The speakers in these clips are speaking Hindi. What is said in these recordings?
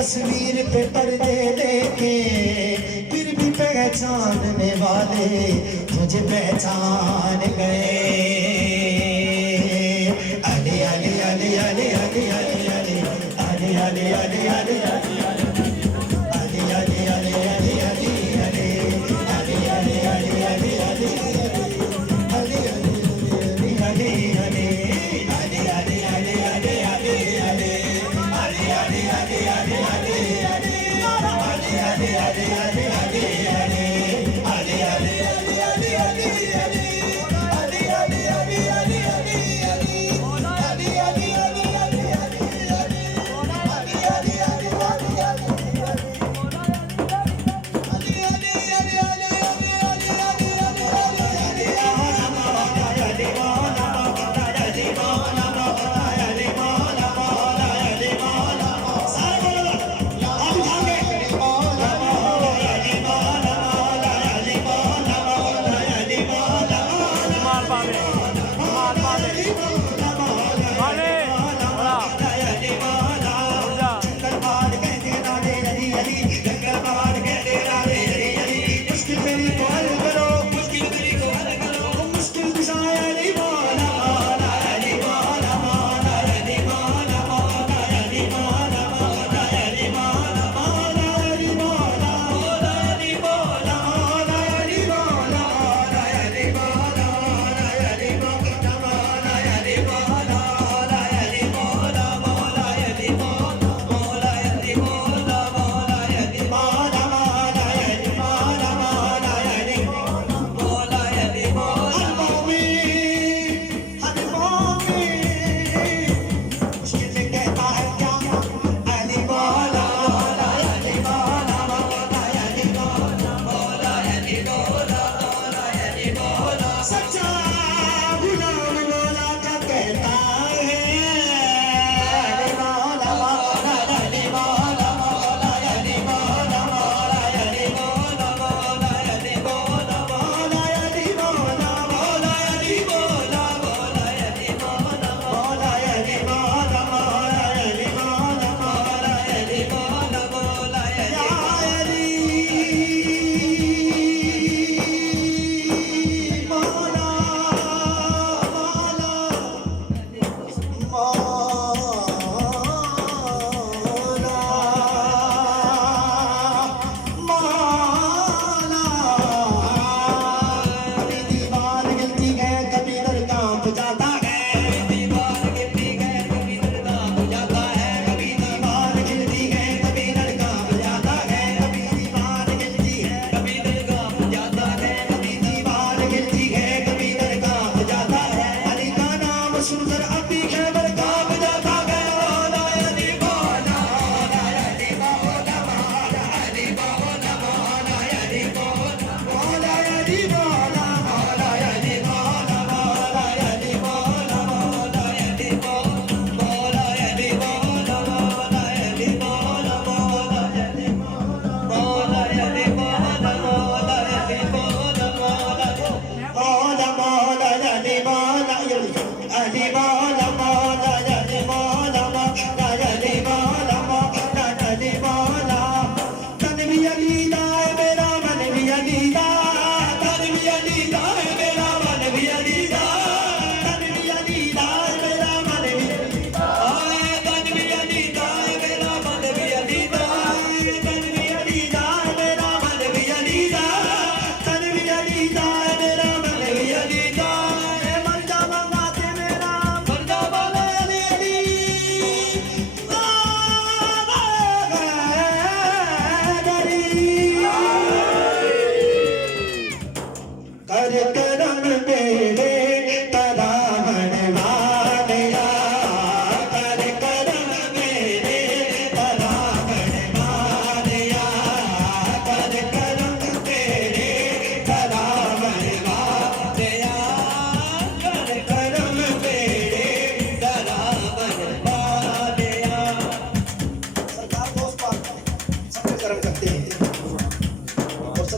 तस्वीर पे पर्दे लेके फिर भी पहचानने वाले तुझे पहचान गए। अली अली अली अली अली अली अली अली अली अली अली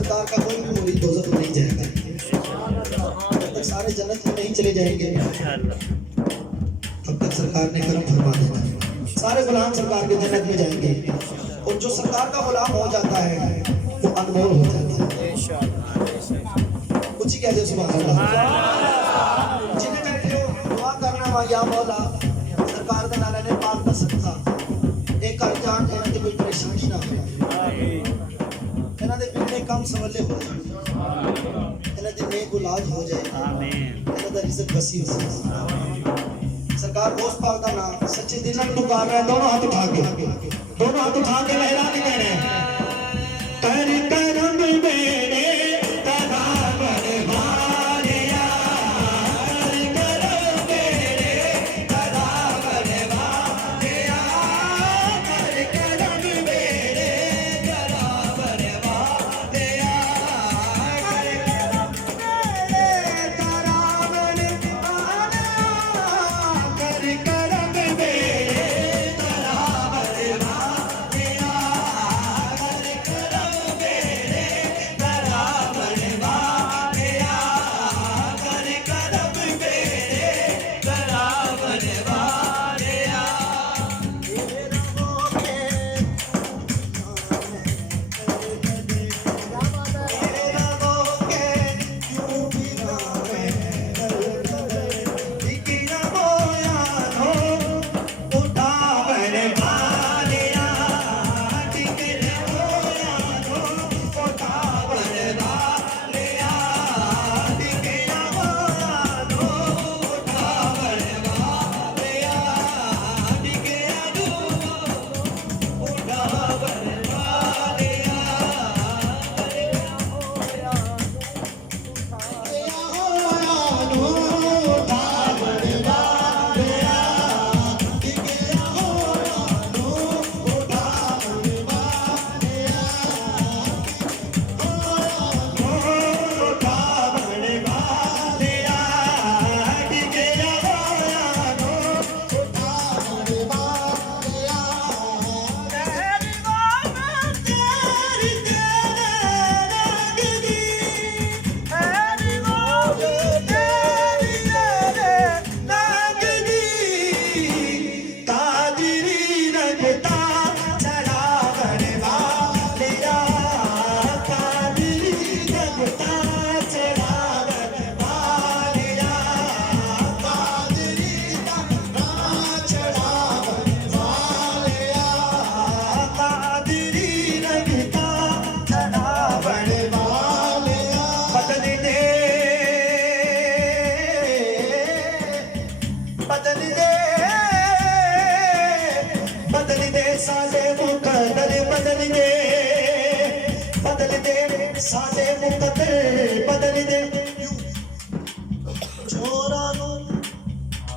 सरकार का कोई भी मुरीद दोज़ख में नहीं जाएगा, जब तक सारे जन्नत में नहीं चले जाएंगे तब तक सरकार ने करम फरमा देना, सारे गुलाम सरकार के जन्नत में जाएंगे। और जो सरकार का गुलाम हो जाता है वो अनमोल हो जाता है। कुछ ही कहते सुभान अल्लाह। जिन्हें बैठे हो दुआ करना वा या मौला सरकार के नाले ने पाक का सदका एक कर जान इन्हां दी कोई परेशानी ना होवे, इन्हां दे पिंडे कम सवले हो जाए, इन्हां दी नेक औलाद हो जाए, इन्हां दा रिज़्क वसी हो जाए। सरकार दोस्त पाक दा नाम सच्चे दिल नाल पुकार रहा है, दोनों हाथ उठा के लहरा के कह रहे हैं कर करम मेरे तदा बनवालिया, कर करम मेरे तदा बनवालिया, कर करम मेरे तदा बनवालिया, कर करम मेरे तदा बनवालिया, कर करम मेरे तदा बनवालिया, कर करम मेरे तदा बनवालिया, कर करम मेरे तदा बनवालिया। बदल दे सादे मुकद्दर, बदल दे सादे मुकद्दर, बदल दे छोरा नु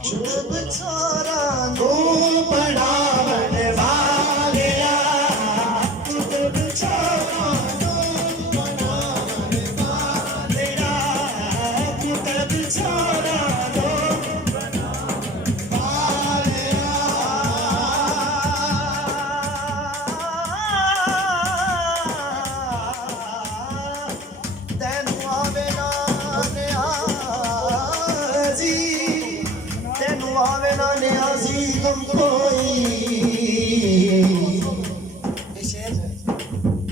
चुप छोरा नु बड़ा बनवालिया, चुप छोरा नु बड़ा बनवालिया, चुप छोरा नु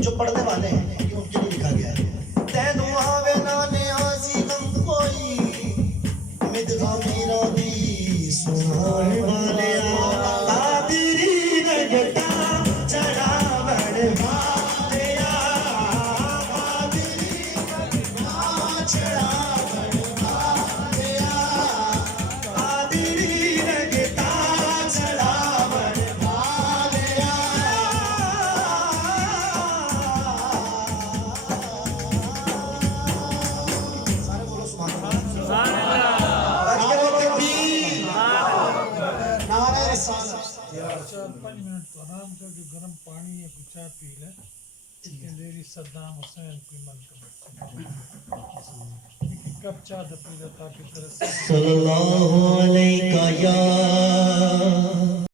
जो पढ़ने वाले हैं ये उनके लिए लिखा गया है। तैनू आवे ना नियाज़ी गम कोई, मिदगा मेरा दी सुनान वालिया, कादरी रगता चढ़ा बनवालिया, कादरी रगता चढ़ा बनवालिया, कादरी रगता चढ़ा पाँच मिनट तो आराम करके गर्म पानी या कुछ चाय पी ले, देरी सद्दाम हुसैन की मन कर कब चाय पी ले ताकि तेरे सल्लल्लाहु अलैहि